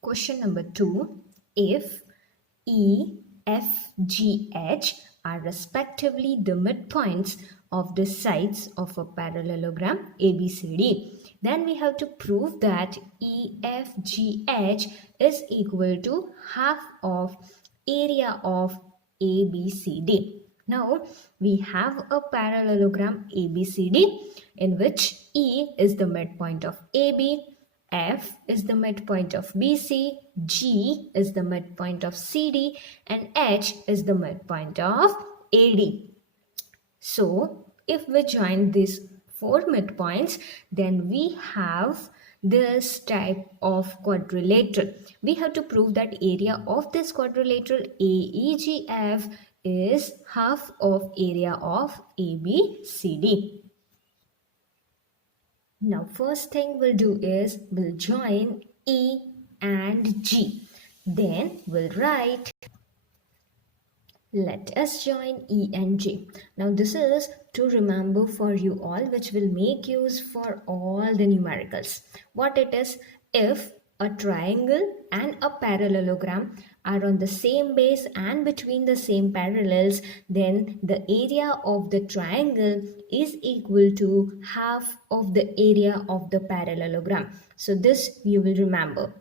Question number 2. If E, F, G, H are respectively the midpoints of the sides of a parallelogram ABCD, then we have to prove that EFGH is equal to half of area of ABCD. Now we have a parallelogram ABCD in which E is the midpoint of AB, F is the midpoint of BC, G is the midpoint of CD, and H is the midpoint of AD. So, if we join these four midpoints, then we have this type of quadrilateral. We have to prove that area of this quadrilateral AEGF is half of area of ABCD. Now, first thing we'll do is we'll join E and G. Then we'll write, let us join E and G. Now, this is to remember for you all, which will make use for all the numericals. What it is, if a triangle and a parallelogram are on the same base and between the same parallels, then the area of the triangle is equal to half of the area of the parallelogram. So this you will remember.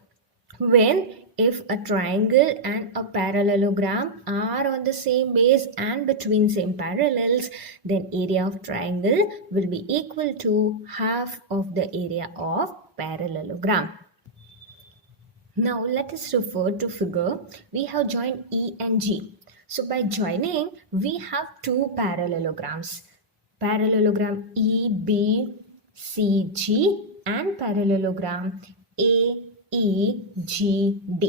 When if a triangle and a parallelogram are on the same base and between same parallels, then area of triangle will be equal to half of the area of parallelogram. Now let us refer to figure. We have joined E and G. So by joining, we have two parallelograms. Parallelogram EBCG and parallelogram AEGD.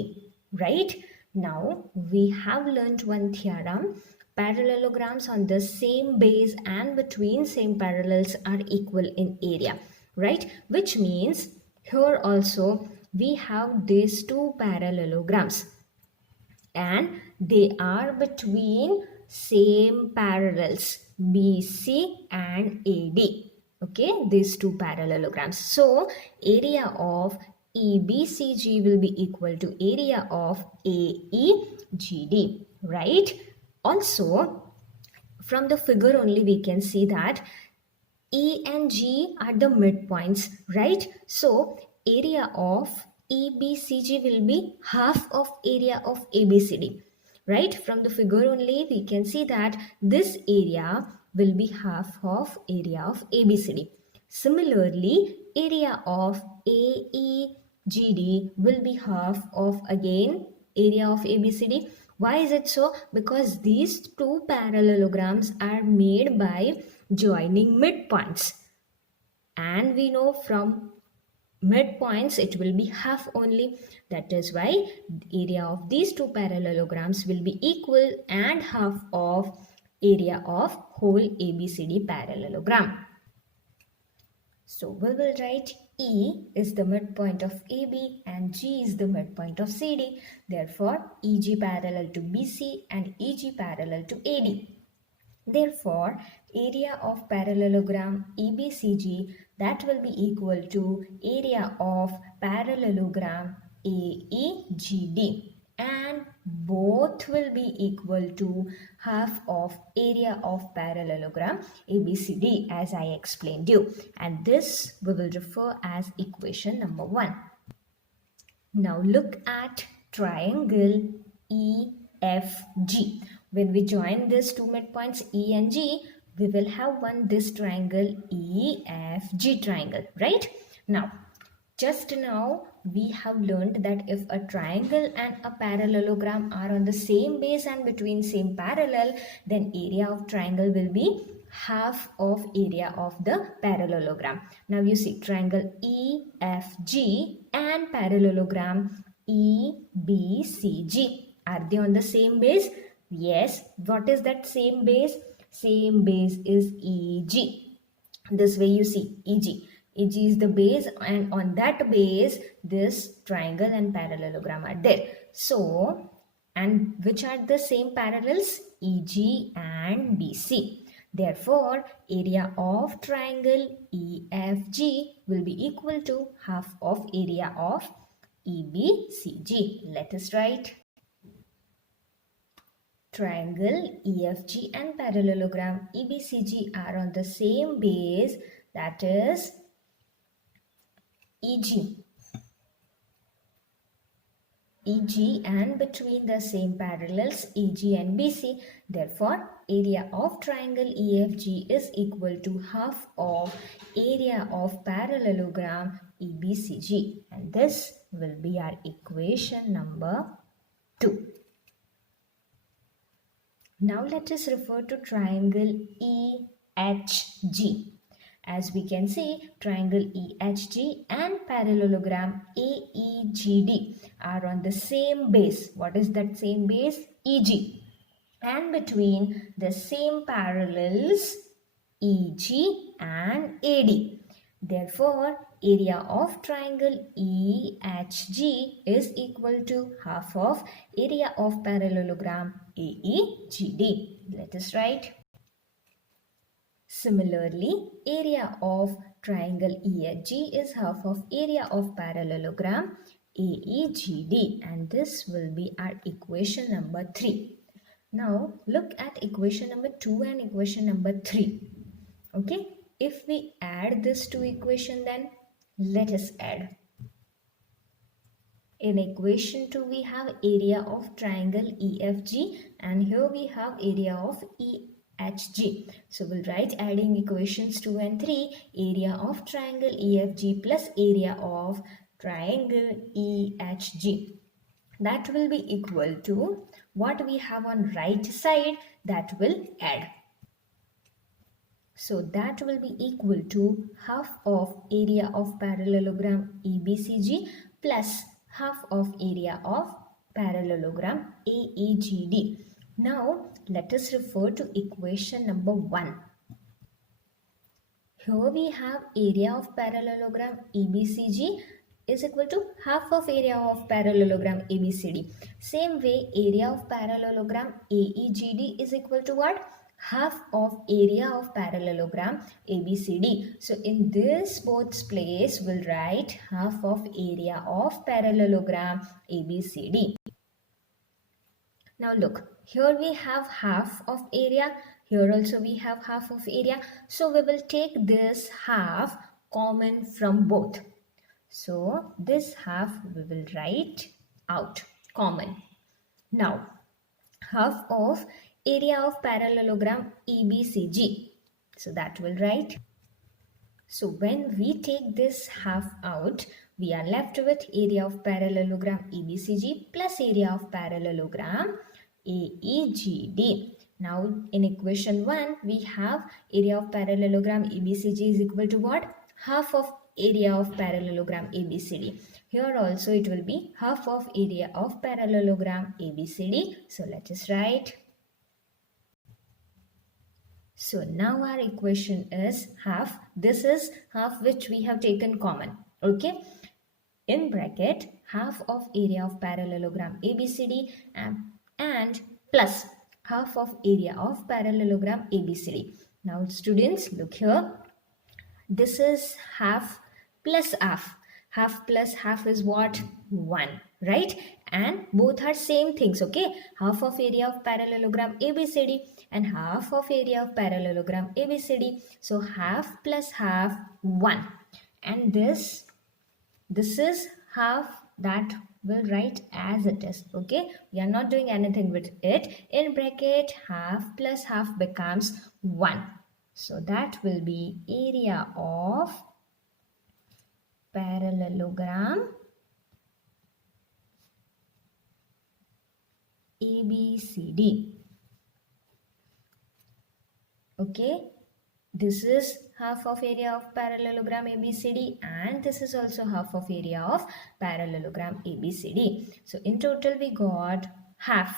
Right? Now we have learned one theorem. Parallelograms on the same base and between same parallels are equal in area. Right? Which means here also we have these two parallelograms and they are between same parallels BC and AD. Okay, these two parallelograms. So area of EBCG will be equal to area of AEGD, right? Also, from the figure only we can see that E and G are the midpoints, right? So area of EBCG will be half of area of ABCD, right? From the figure only we can see that this area will be half of area of ABCD. Similarly, area of AEGD will be half of again area of ABCD. Why is it so? Because these two parallelograms are made by joining midpoints, and we know from midpoints it will be half only. That is why the area of these two parallelograms will be equal and half of area of whole ABCD parallelogram. So we will write E is the midpoint of AB and G is the midpoint of CD. Therefore, EG parallel to BC and EG parallel to AD. Therefore, area of parallelogram ABCG, that will be equal to area of parallelogram AEGD, and both will be equal to half of area of parallelogram ABCD as I explained you, and this we will refer as equation number 1. Now look at triangle EFG. When we join these two midpoints E and G, we will have this triangle EFG triangle, right? Now, just now we have learned that if a triangle and a parallelogram are on the same base and between same parallel, then area of triangle will be half of area of the parallelogram. Now you see triangle EFG and parallelogram EBCG. Are they on the same base? Yes. What is that same base? Same base is EG. This way you see EG. EG is the base, and on that base this triangle and parallelogram are there. So, and which are the same parallels? EG and BC. Therefore, area of triangle EFG will be equal to half of area of EBCG. Let us write. Triangle EFG and parallelogram EBCG are on the same base, that is EG. EG and between the same parallels EG and BC. Therefore, area of triangle EFG is equal to half of area of parallelogram EBCG. And this will be our equation number 2. Now let us refer to triangle EHG. As we can see, triangle EHG and parallelogram AEGD are on the same base. What is that same base? EG. And between the same parallels EG and AD. Therefore, area of triangle EHG is equal to half of area of parallelogram AEGD. Let us write. Similarly, area of triangle EHG is half of area of parallelogram AEGD, and this will be our equation number 3. Now look at equation number 2 and equation number 3. Okay, if we add this to equation, then let us add. In equation 2 we have area of triangle EFG, and here we have area of EHG. So we'll write, adding equations 2 and 3, area of triangle EFG plus area of triangle EHG. That will be equal to what we have on right side, that will add. So that will be equal to half of area of parallelogram EBCG plus half of area of parallelogram AEGD. Now let us refer to equation number 1. Here we have area of parallelogram EBCG is equal to half of area of parallelogram ABCD. Same way, area of parallelogram AEGD is equal to what? Half of area of parallelogram ABCD. So in this both place, we'll write half of area of parallelogram ABCD. Now look, here we have half of area, here also we have half of area. So we will take this half common from both. So this half we will write out common. Now half of area of parallelogram EBCG. So that will write. So when we take this half out, we are left with area of parallelogram EBCG plus area of parallelogram AEGD. Now in equation 1, we have area of parallelogram EBCG is equal to what? Half of area of parallelogram ABCD. Here also it will be half of area of parallelogram ABCD. So let us write. So now our equation is half. This is half which we have taken common. Okay. In bracket, half of area of parallelogram ABCD and plus half of area of parallelogram ABCD. Now students, look here. This is half plus half. Half plus half is what? 1, right? And both are same things, okay? Half of area of parallelogram ABCD and half of area of parallelogram ABCD. So half plus half 1. And this is half, that will write as it is, okay? We are not doing anything with it. In bracket, half plus half becomes 1. So that will be area of parallelogram ABCD. Okay, this is half of area of parallelogram ABCD and this is also half of area of parallelogram ABCD. So in total we got half.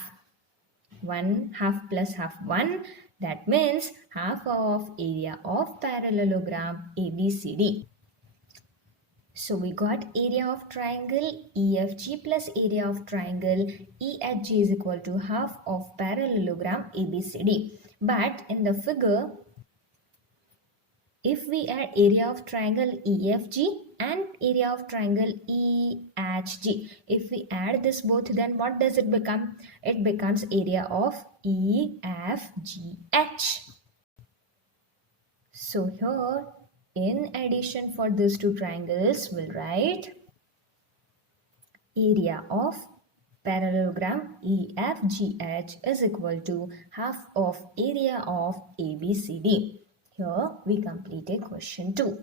1 half plus half 1. That means half of area of parallelogram ABCD. So we got area of triangle EFG plus area of triangle EHG is equal to half of parallelogram ABCD. But in the figure, if we add area of triangle EFG and area of triangle EHG. If we add this both, then what does it become? It becomes area of EFGH. So here, in addition for these two triangles, we'll write area of parallelogram EFGH is equal to half of area of ABCD. Here we completed question 2.